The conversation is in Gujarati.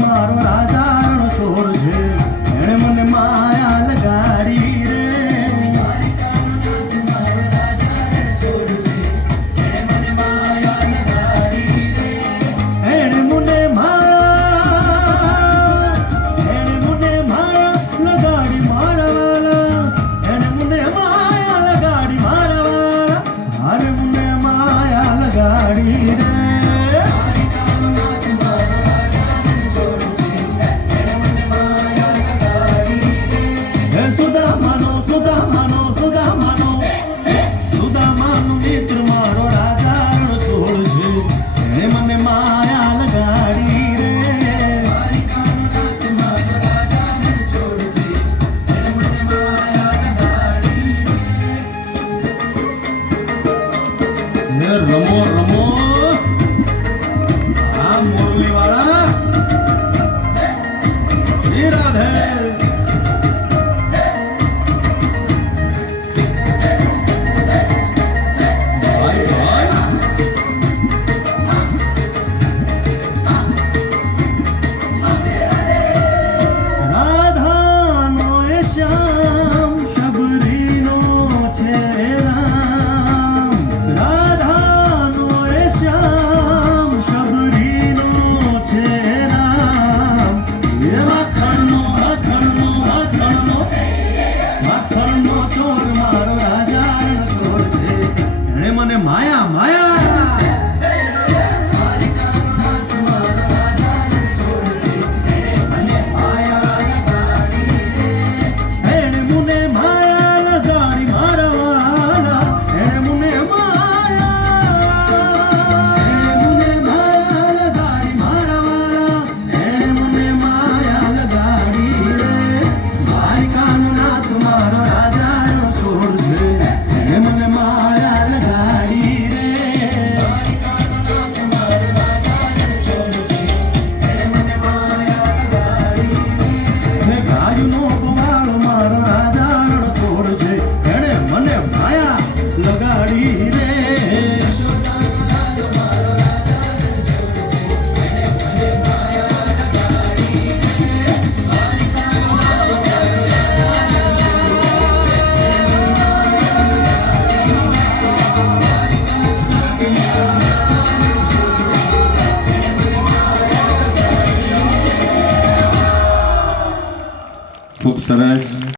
મારો રાજા રણ છોડ છે, એણે મને માયા લગાડી રે. એણે મને માયા લગાડી મારા વાલા, એણે મને માયા લગાડી મારા વાલા, અરે મને માયા લગાડી રે. સુદામાનો મિત્ર મારો રાજા રણ છોડ છે, એણે મને માયા લગાડી રે. રમો રમો આ મુરલી વાળા શ્રી રાધે. મને માયા માયા એણે મને માયા લગાડી મારા વાલા, એણે મને માયા લગાડી મારા વાલા, એણે મને માયા લગાડી રે. દ્વારિકાનો નાથ મારો રાજા રણ છોડ છે, એણે મને માયા લગાડી રે. ગાયનો ગોવાળો મારો રાજા રણ છોડ છે, એણે મને માયા લગાડી રે. ખૂબ સરસ.